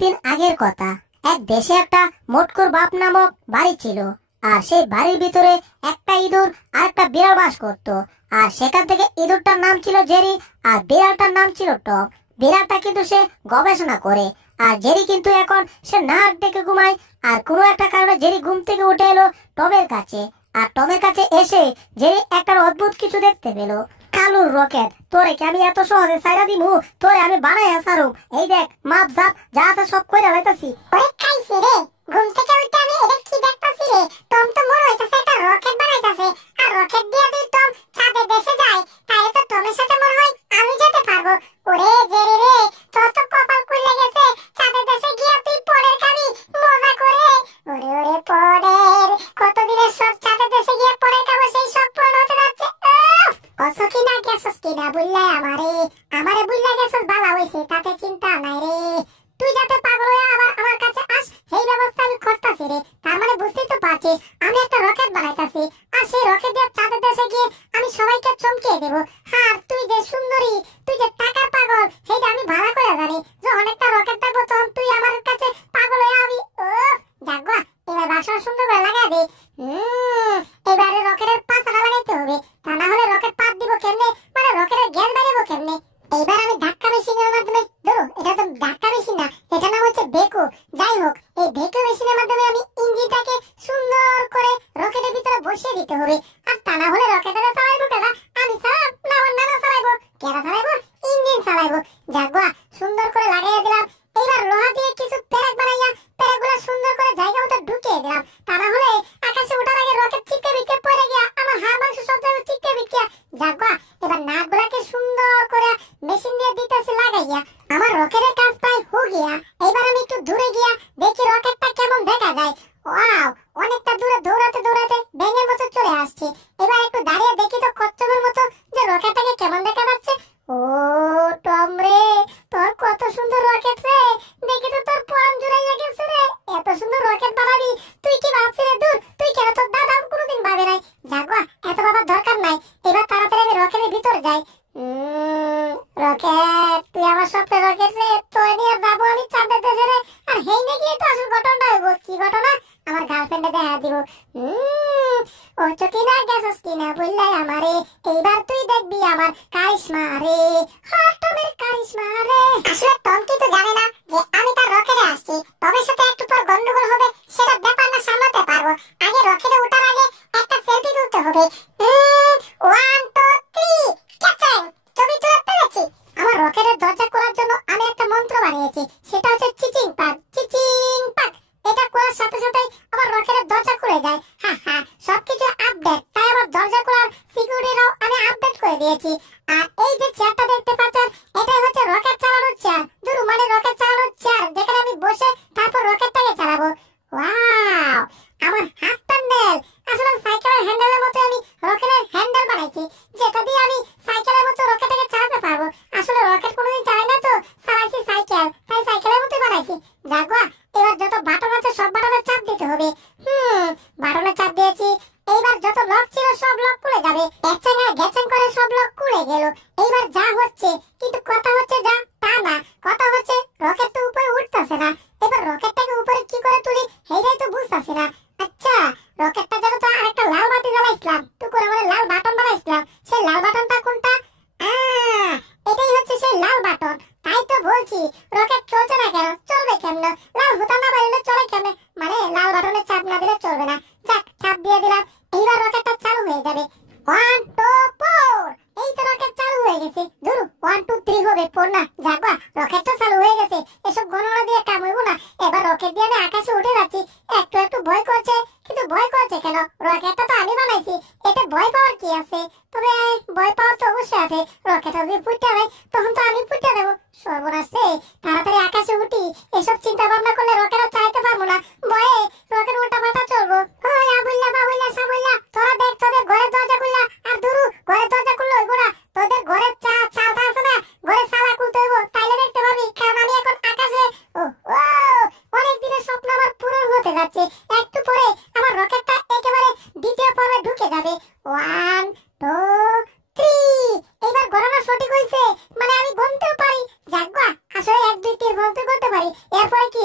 অনেকদিন আগের কথা। এক দেশে একটা মোটকুর বাপ নামক বাড়ি ছিল, আর সেই বাড়ির ভিতরে একটা ইঁদুর আর একটা বিড়াল বাস করত। আর সেখান থেকে ইঁদুরটার নাম ছিল জেরি, আর বিড়ালটার নাম ছিল টম। বিড়ালটা কিন্তু সে গবেষণা করে, আর জেরি কিন্তু এখন সে নাক ডেকে ঘুমায়। আর কোনো একটা কারণে জেরি ঘুম থেকে উঠে এলো টমের কাছে, আর টমের কাছে এসে জেরি একটা অদ্ভুত কিছু দেখতে পেল। কালুর রকেট, তোরে কি আমি এত সহজে ছাইরা দিমু? তোরে আমি বানাইয়া ছাড়ুম। এই দেখ, মাপ জাপ যা আছে সব কইরা লাইতাছি। ওরে খাইছি রে, ঘুম থেকে উঠে আমি এটা কি দেখতাছি রে? টম তো মনে হইতাছে একটা রকেট বানাইতাছে, আর রকেট দিয়ে তুই টম চাঁদে দেশে যায়, তাইলে তো টমের সাথে মনে হয় আমি যেতে পারবো। ওরে জেরি রে, তোর তো কপাল খুলে গেছে, চাঁদে দেশে গিয়া তুই পরের খাবি মজা করে। ওরে ওরে পরের, কতদিনের সব চাঁদে দেশে গিয়া পরের খাবো, সেই সব পূরণ হতে যাচ্ছে। কসো কিনা গেছস কিনা বুঝলে আমারে বুঝলে গেছস, বালা হইছে, তাতে চিন্তা নাই রে। তুই যাতে পাগল হয়ে আবার আমার কাছে আস, সেই ব্যবস্থা আমি করতেছি রে। তার মানে বুঝতেই তো পারছিস আমি একটা রকেট বানাইতাছি, আর সেই রকেট দিয়ে চাঁদের দেশে গিয়ে আমি সবাইকে চমকিয়ে দেব। আর তুই যে সুন্দরী, তুই যে টাকার পাগল, সেইটা আমি ভালো করে জানি। যখন একটা রকেট থাকবো তখন তুই আমার কাছে পাগল হয়ে আমি যাগবা। এবার বাসা সুন্দর করে লাগাই দে। এবারে রকেটের পাতাটা লাগাইতে হবে, তা না হলে রকেট পাত দিব কেমনে, মানে রকেটের গ্যাস বাড়াবো কেমনে। এইবার আমি ধাক্কা মেশিনের মাধ্যমে, ধরো এটা তো ধাক্কা মেশিন না, এটা নাম হচ্ছে বেকো। যাই হোক, এই বেকো মেশিনের মাধ্যমে আমি ইঞ্জিনটাকে সুন্দর করে রকেটের ভিতরে বসিয়ে দিতে হবে। আর তা না হলে রকেটের চালাইবো কেনা? আমি চালাম না, আমার নানা চালাইবো। কেনা চালাইবো? ইঞ্জিন চালাইবো। যাগবা, সুন্দর করে লাগাইয়া দিলাম। এইবার লোহা দিয়ে কিছু পেরেক বানাইয়া পেরেকগুলো সুন্দর করে জায়গা মতো ঢুকিয়ে দিলাম। তা না হলে আকাশে ওঠার আগে রকেট চিটকে বিটকে পড়ে গিয়া আমার হাড় মাংস সব জায়গায় চিটকে বিটকে। যাগবা, এবার নাটগুলাকে সুন্দর করে মেশিন দিয়ে দিতেছি লাগাইয়া। আমার রকেটের কাজ প্রায় হয়ে গিয়া। এবার আমি একটু দূরে গিয়া দেখি রকেটটা কেমন দেখা যায়। ওয়াও, অনেকটা দূরে দৌড়াতে দৌড়াতে ব্যাঙের মতো চলে আসছে। এবার একটু দাঁড়িয়ে দেখি তো কচ্ছপের মতো যে রকেটটাকে কেমন দেখা যাচ্ছে। ও টম রে, তোর কত সুন্দর রকেট রে, দেখি তো তোর পরম জুড়াইয়া গেছে রে। এত সুন্দর রকেট বানাবি তুই কি ভাবছিস রে? দূর, তুই কেন, তোর দাদা কোনোদিন ভাবে নাই। যাগবা, এত ভাবার দরকার নাই। এবার তাড়াতাড়ি আমি রকেটের ভিতরে যাই। রকেট, তুই আমার স্বপ্নের রকেট রে, তোর নিয়ে যাবো আমি চাঁদের দেশে রে। আর হেই নাকি তো আসল ঘটনাটা হইব। কি ঘটনা? আমার গার্লফ্রেন্ডে দেখা দিব। ও কিনা গেছস কিনা বললে আমারে, এইবার তুই দেখবি আমার কারিশমা রে, টমের কারিশমা রে। আসলে টম কি তো জানে না যে আমি তার রকেটে আসছি। টমের সাথে একটু পর গন্ডগোল হবে, সেটা ব্যাপার না, সামলাতে পারবো। আগে রকেটে ওঠার আগে একটা সেলফি তুলতে হবে। 1 2 3 ক্যাচাং, ছবি তুলে ফেলেছি। আমার রকেটের দরজা খোলার জন্য আমি একটা মন্ত্র বানিয়েছি, সেটা হচ্ছে চিচিং পাক, চিচিং পাক। এটা করার সাথে সাথে আমার রকেটের দরজা খুলে যায়। সবকিছু আপডেট, তাই আমার দরজা খোলার সিকিউরিটিরাও আমি আপডেট করে দিয়েছি। আর এই যে চেয়ারটা দেখতে পাচ্ছেন, এটাই হচ্ছে রকেট চালানোর চেয়ার। দুরু মানে রকেট চালানোর চেয়ার, যেখানে আমি বসে তারপর রকেটটাকে চালাবো। ওয়াও, আমার হাত প্যান্ডেল আসলে সাইকেলের হ্যান্ডেলের মতো আমি রকেটের হ্যান্ডেল বানাইছি, যেটা দিয়ে আমি সাইকেলের মতো রকেটটাকে চালাতে পারবো। আসলে রকেট কোনোদিন চালাই না তো, চালাইছি সাইকেল, তাই সাইকেলের মতোই বানাইছি। যাগবা, এবার যত বাটন আছে সব বাটনে চাপ দিতে হবে। বাটনে চাপ দিয়েছি। এইবার যত লক ছিল সব লক খুলে যাবে। গ্যাচাং আর গ্যাচাং করে সব লক খুলে গেল। এইবার যা হচ্ছে, কিন্তু কথা হচ্ছে যা তা না, কথা হচ্ছে রকেট তো উপরে উঠতেছে না। এবার রকেটটাকে উপরে কি করে তুলি সেইটাই তো বুঝতেছি না। আচ্ছা, রকেটটা যেন তো আরেকটা লাল বাতি জ্বালাইছিলাম, তো করে মানে লাল বাটন বানাইছিলাম, সেই লাল বাটনটা কোনটা? এটাই হচ্ছে সেই লাল বাটন। তাই তো বলছি রকেট চলছে না কেন, চলবে কেমনে? লাল হুতা না বাড়লে চলে কেমনে? মানে লাল বাটনে চাপ না দিলে চলবে না। যাক, চাপ দিয়ে দিলাম। এইবার রকেটটা চালু হয়ে যাবে। 1 2 4, এই তো রকেট চালু হয়ে গেছে। ধরু 1 2 3 হবে 4 না। যাবা, রকেট তো চালু হয়ে গেছে, এসব গণনা দিয়ে কাম হইব না। এবার রকেট দিয়ে আমি আকাশে উঠে যাচ্ছি। একটু একটু ভয় করছে, কিন্তু ভয় করছে কেন? রকেটটা তো আমি বানাইছি, এতে ভয় পাওয়ার কি আছে? তবে ভয় পাওয়ার তো অবশ্যই আছে। রকেটটা যদি ফুটে যায় তখন তো আমি ফুটে দেবো। সর্বনাশ রে, তাড়াতাড়ি আকাশে উঠি। এসব চিন্তা ভাবনা করলে রকেটও চাইতে পারবো না, ভয়ে রকেট উল্টা পাল্টা চলবো। আবুল্লা বাবুল্লা সাবুল্লা, তোরা দেখ তোদের ঘরের দরজা খুললা। আর দুরু, ঘরের দরজা খুললে হইব না, তোদের ঘরের চালটা আছে না, ঘরের চালা খুলতে হইব, তাইলে দেখতে পাবি। কারণ আমি এখন আকাশে। অনেক দিনের স্বপ্ন আমার পূরণ হতে যাচ্ছে। একটু পরে আমার রকেটটা একেবারে দ্বিতীয় পর্বে ঢুকে যাবে। 1 2 3, এবার গণনা সঠিক হয়েছে, মানে আমি গুনতেও পারি। যাকবা, আসলে 1 2 3 বলতে পারি। এরপরে কি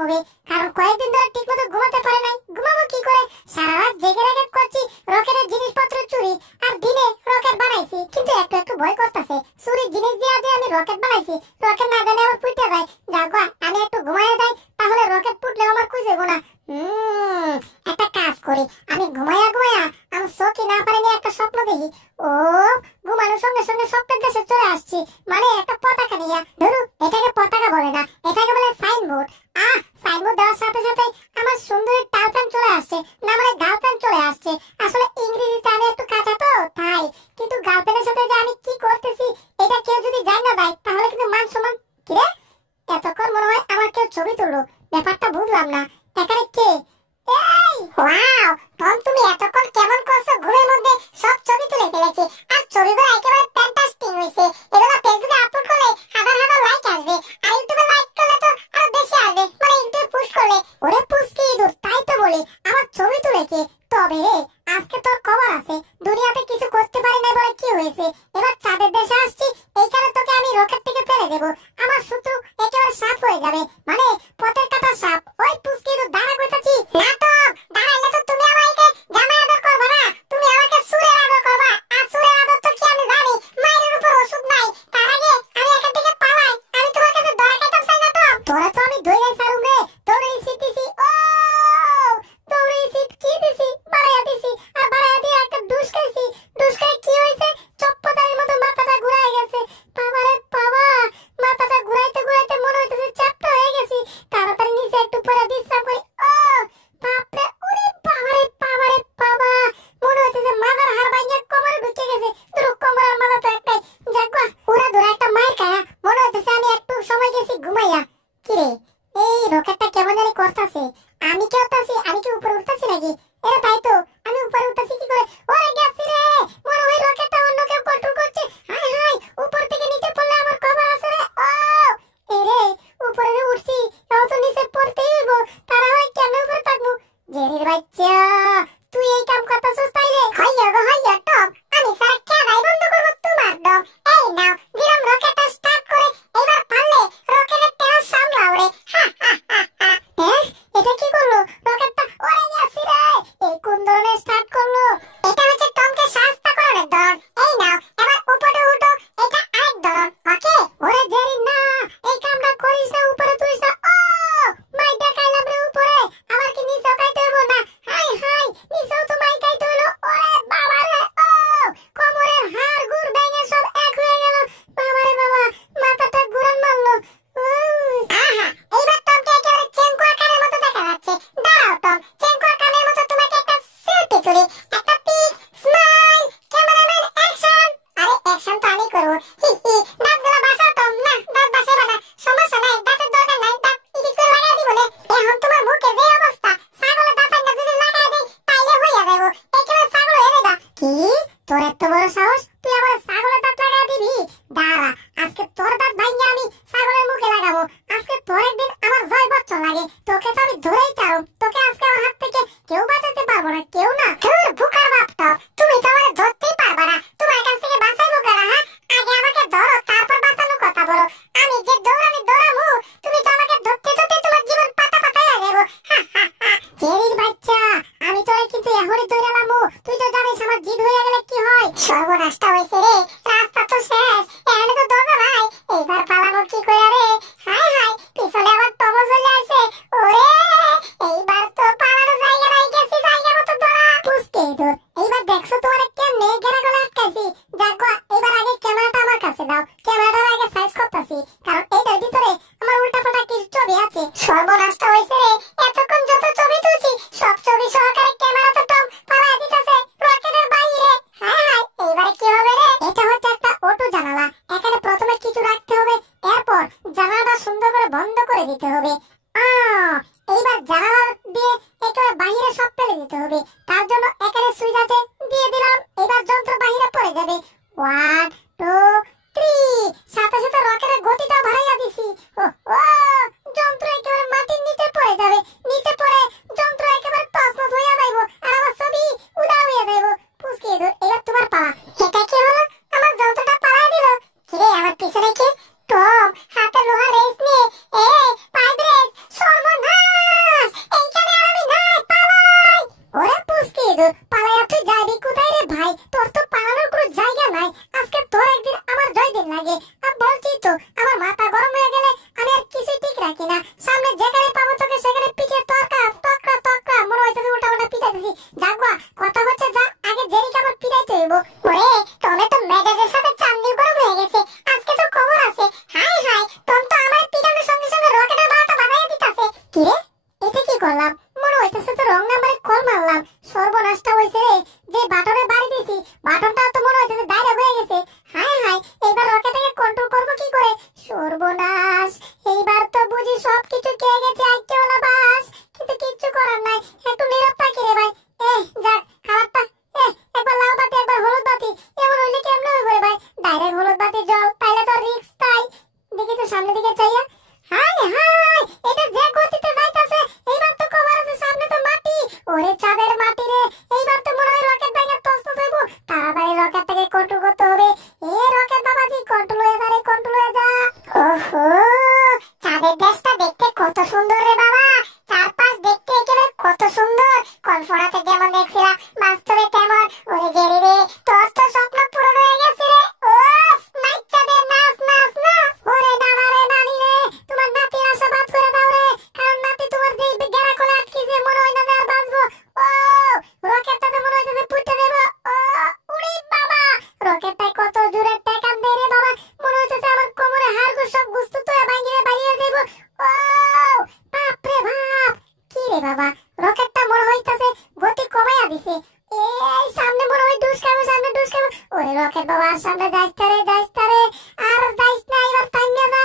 হবে, কারণ কয়েকদিন ধরে ঠিকমতো ঘুমাতে পারে নাই। ঘুমাবো কি করে? সারা রাত জেগে রেগে করছি রকেটের জিনিসপত্র চুরি, আর দিনে রকেট বানাইছি। কিন্তু একটু একটু ভয় করতেছে, চুরি জিনিস দিয়ে যে আমি রকেট বানাইছি, রকেট না জানে আবার ফুটে যায়। যাক আমি একটু ঘুমায় যাই, তাহলে রকেট ফুটলে আমার খুঁজেবো না। একটা কাজ করি, আমি ঘুমায়া আমার চোখে না পারিনি একটা স্বপ্ন দেখি। ও ঘুমানোর সঙ্গে সঙ্গে স্বপ্নের দেশে চলে আসছি, মানে একটা পতাকা নিয়ে। ধরু এটাকে পতাকা বলে না, এটাকে বলে সাইনবোর্ড। সাইনবোর্ড দেওয়ার সাথে সাথে আমার সুন্দরী টার্লফ্রেন্ড চলে আসছে, না মানে গার্লফ্রেন্ড চলে আসছে। আসলে ইংরেজিতে আমি একটু কাঁচা তো তাই, কিন্তু গার্লফ্রেন্ডের সাথে যে আমি কি করতেছি এটা কেউ যদি জান না দেয় তাহলে কিন্তু মান সম্মান। কিরে এতক্ষণ মনে হয় আমার কেউ ছবি তুললো, ব্যাপারটা বুঝলাম না। এখানে কে? এই ওয়াও টম, তুমি এতক্ষণ কেমন করছো? ঘুমের মধ্যে সব ছবি তুলে ফেলেছি, আর ছবিগুলো একেবারে ফ্যান্টাস্টিক হয়েছে। এগুলো ফেসবুকে আপলোড করলে হাজার হাজার লাইক আসবে, আর ইউটিউবে লাইক করলে তো আরো বেশি আসবে, মানে ইউটিউবে পোস্ট করলে। ওরে পুষ্টি ইঁদুর, তাই তো বলি আমার ছবি তুলে কে। তবে রে আজকে তোর খবর আছে, দুনিয়াতে কিছু করতে পারি না বলে কি হয়েছে? এবার চাঁদের দেশে আসছি, এইখানে তোকে আমি রকেট থেকে ফেলে দেবো। আমার শত্রু একেবারে সাপ হয়ে যাবে, মানে পথের কাটা সাপ। ওই পুষ্টি ইঁদুর দাঁড়া কইতাছি নাটক, দাঁড়াইলে তো তুমি আমাকে জামাই আদর করবে না, তুমি আমাকে সুরের আদর করবা। আর সুরের আদর তো কি আমি জানি, মায়ের উপর ওষুধ নাই। তার আগে আমি এখান থেকে পালাই, আমি তোমার কাছে ধরা খাইতাম চাই নাটক। তোরা তো আমি দৌড়াই সারুম রে, দৌড়াই দিছি। ও দৌড়াই কি দিছি, বাড়াইয়া দিছি, আর বাড়াইয়া দিয়ে একটা ডুস খাইছি। ডুস খাই কি হয়েছে? চপ্পতারের মতো মাথাটা ঘুরাই গেছে। বাবা রে বাবা, মাথাটা ঘুরাইতে ঘুরাইতে মনে হইতেছে চ্যাপ্টা হয়ে গেছি। তাড়াতাড়ি নিচে একটু পরে বিশ্রাম করি। ও বাপরে, ওরে বাবা রে বাবা রে বাবা, মনে হইতেছে মাথার হাড় ভাঙিয়া কোমরে ঢুকে গেছে। দুরু কোমরের মাথা তো একটাই। যাকবা ওরা ধরে একটা মাইর খায়া মনে হইতেছে আমি একটু সময় গেছি ঘুমাইয়া। কিরে এই রকেটটা কেমন জানি করতেছে? আমি কি হতাছি? আমি কি উপরে উঠতেছি নাকি? এরা তাই তো, আমি উপরে উঠতেছি কি করে? ওরে গেছি রে, মনে হয় রকেটটা অন্য কেউ কন্ট্রোল করছে। হাই হাই, উপর থেকে নিচে পড়লে আমার খবর আছে রে। ও এরে উপরে যে উঠছি, তাও তো নিচে পড়তেই হইব। তারা হয় কেন উপরে থাকবো? জেরির বাচ্চা, তুই এই কাম করতেছিস তাইলে? হইয়া গো হইয়া টপ, আমি সারা কেনাই বন্ধ করবো তোমার দম। এই নাও দিলাম রকেটটা স্টার্ট করে, এবার পারলে রকেটের টেরা সামলাও রে। এটা কি করলো রকেটটা? ওরে গেছি রে, এই কোন ধরনের স্টার্ট করলো? এটা হচ্ছে টমকে শাস্তা করার ধরন। এই নাও এবার উপরে উঠো, এটা আরেক ধরন। ওকে ওরে জেরি না, এই কামটা করিস না, উপরে তুলিস না। ও মাই দেখাইলাম রে উপরে, আবার কি নিচেও খাইতে হইব না? হাই হাই, নিচেও তো মাই খাইতে হলো। ওরে বাবা রে, ও কোমরের হাড় গুড় ভেঙে সব এক হয়ে গেল। বাবা রে বাবা, মাথাটা ঘুরান মারলো। আহা, এইবার টমকে একেবারে চেঙ্কু আকারের মতো দেখা যাচ্ছে। দাঁড়াও টম, চেঙ্কু আকারের মতো তোমাকে একটা সেলফি তুলি। একটা পিক, স্মাইল, ক্যামেরাম্যান অ্যাকশন। আরে অ্যাকশন তো আমি করব। হি হি, দাঁতগুলো বাসাও টম। না দাঁত বাসাইবা না, সমস্যা নাই, দাঁতের দরকার নাই, দাঁত ইডি করে লাগাই দিব না। এখন তোমার মুখে যে অবস্থা, ছাগলের দাঁত না যদি লাগাই দেই তাইলে হইয়া যাইব। একেবারে ছাগল হয়ে যাইবা। কি তোর এত বড় সাহস, তুই আমার ছাগলের দাঁত লাগাই দিবি? দাঁড়া, আজকে তোর দাঁত ভাঙিয়ে আমি ছাগলের মুখে লাগাবো। আজকে তোর একদিন আমার ভয় বচ্চন লাগে, তোকে তো আমি ধরেই চারম। তোকে আজকে আমার হাত থেকে কেউ বাঁচাতে পারবো না, কেউ না। তোর বুকার বাপটা, তুমি তো আমার ধরতেই পারবা না। তোমার কাছ থেকে বাঁচাইবো কারা? হ্যাঁ, আগে আমাকে ধরো, তারপর বাঁচানোর কথা বলো। আমি যে দৌড়ানি দৌড়াবো, তুমি তো আমাকে ধরতে ধরতে তোমার জীবন পাতা পাতায় যাবো। জেরির বাচ্চা, আমি তোরে কিন্তু এখনই দৌড়ালামু। তুই তো জানিস আমার জিদ হয়ে গেলে কি হয়। সর্বনাশটা হয়েছে রে, রাস্তা তো শেষ, এখানে তো দরজা নাই। এইবার পালাবো কি করে রে? হাই হাই, পিছনে আবার টমো চলে আসে। ওরে এইবার তো পালানোর জায়গা নাই, গেছি জায়গা মতো ধরা। পুষ্টি ইঁদুর, এইবার দেখছো তোমার কেমনে ঘেরা গলা আটকাইছি। যাকবা এবার আগে ক্যামেরাটা আমার কাছে দাও, ক্যামেরাটার আগে সাইজ করতেছি, কারণ এইটার ভিতরে আমার উল্টাপাল্টা কিছু ছবি আছে। সর্বনাশটা হয়েছে রে, এতক্ষণ যত ছবি তুলছি সব ছবি সহকারে ক্যামেরা তো টম পালাই দিতেছে রকেটের বাইরে। হাই হাই, এইবারে কি হবে রে? এটা হচ্ছে একটা অটো জানালা। এখানে প্রথমে কিছু রাখতে হবে, এরপর জানালাটা সুন্দর করে বন্ধ করে দিতে হবে। এইবার জানালা দিয়ে একেবারে বাহিরে সব ফেলে দিতে হবে। তার জন্য এখানে সুইচ আছে, দিয়ে দিলাম। এবার যন্ত্র বাহিরে পড়ে যাবে। 1 2 3, সাথে সাথে রকেটের গতিটা বাড়াইয়া দিছি। যন্ত্র একেবারে মাটির নিচে পড়ে যাবে। নিচে পড়ে যন্ত্র একেবারে তছনছ হইয়া যাইব, আর আমার ছবি উদা হইয়া যাইব। পুষ্টি ইঁদুর, এবার তোমার পালা। এটা কি হলো? আমার যন্ত্রটা পালাই দিল। কিরে আমার পিছনে কি? টম হাতে লোহা রেস নিয়ে, পাইপ রেস, করলাম? মনে হইতেছে তো রং নাম্বারে কল মারলাম। সর্বনাশটা হইছে রে, যে বাটনে বাড়ি দিছি বাটনটা তো মনে হইতেছে ডাইরেক্ট হয়ে গেছে। হায় হায়, এইবার রকেটটাকে কন্ট্রোল করবো কি করে? সর্বনাশ, এইবার তো বুঝি সবকিছু খেয়ে গেছে আইকেওয়ালা বাস। কিন্তু কিচ্ছু করার নাই, একটু নীরব থাকি রে ভাই। যাক খারাপটা, একবার লাল বাতি একবার হলুদ বাতি, এমন হইলে কেমনে হইব রে ভাই? ডাইরেক্ট হলুদ বাতি জল, তাইলে তো রিস্ক তাই। দেখি তো সামনের দিকে চাইয়া, হায় হায়, এটা যে গতিতে যাইতাছে, এইবার তো কভার আছে, সামনে তো মাটি। ওরে চাঁদের মাটি রে, এইবার তো মনে হয় রকেট ব্যাঙে তছনছ হইব। তাড়াতাড়ি রকেটটাকে কন্ট্রোল করতে হবে। রকেট বাবাজি, কন্ট্রোল হয়ে যা রে, কন্ট্রোল হয়ে যা। ওহো, চাঁদের দেশটা দেখতে কত সুন্দর রে বাবা। চারপাশ দেখতে একেবারে কত সুন্দর। কল্পনাতে যেমন দেখছিলাম বাস্তবে তেমন। ওরে জেরি রে, তোর তো স্বপ্ন পূরণ হয়ে গেছে রে। ওফ, নাইচা দে, নাচ নাচ নাচ। ওরে নানা রে, নানি রে, তোমার নাতির আশাবাদ করে দাও রে, কারণ নাতি তোমার যে গেরা কোলে আটকিছে, মনে হয় না যে আর বাঁচবো। ও, রকেটটা তো মনে হচ্ছে যে ফুটে দেবো। ও, উড়ি বাবা, রকেটটায় কত জোরে টেকান দেয় রে বাবা। মনে হচ্ছে আমার কোমরে হাড় সব গুস্ত তো ভাঙিয়ে বাইরে যাইব। ও বাপ রে বাপ, কি রে বাবা, রকেটটা মনে হইতাছে গতি কমাইয়া দিছে। এই সামনে মনে হয় ডুস খাবো, সামনে ডুস খাবো। ওরে রকেট বাবা, সামনে যাইস তারে, যাইস তারে, আর যাইস না, এবার টাইমে না।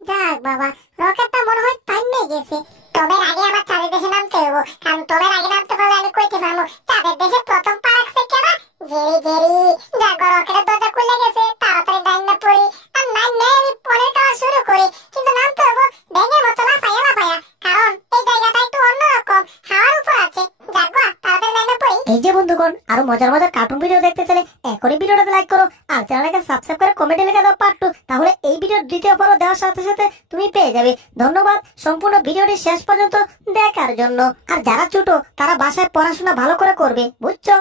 যাক বাবা, রকেটটা মনে হয় টাইমে গেছে। তবে আগে আমার চাঁদের দেশে নামতে হবো, কারণ তবে আগে নামতে পারলে আমি কইতে পারবো চাঁদের দেশে প্রথম পা রাখছে কেনা। জেরি জেরি, যাক রকেটের দরজা খুলে গেছে, তাড়াতাড়ি ডাইন না পড়ি। আর নাই আমি পরের কাজ শুরু করি, কিন্তু নামতে হবো ব্যাঙের মতো লাফাইয়া লাফাইয়া, কারণ এই জায়গাটা একটু অন্যরকম, হাওয়ার উপর আছে। যাক তাড়াতাড়ি ডাইন না পড়ি। এই যে বন্ধুগণ, আরো মজার মজার কার্টুন ভিডিও দেখতে চাইলে এখনই ভিডিওটাতে লাইক করো আর চ্যানেলটাকে সাবস্ক্রাইব করে কমেন্টে লিখে দাও পার্ট 2, তাহলে এই ভিডিওর দ্বিতীয় পর্ব দেওয়ার সাথে সাথে তুমি পেয়ে যাবে। ধন্যবাদ সম্পূর্ণ ভিডিওটি শেষ পর্যন্ত দেখার জন্য। আর যারা ছোট তারা বাসায় পড়াশোনা ভালো করে করবে, বুঝছো?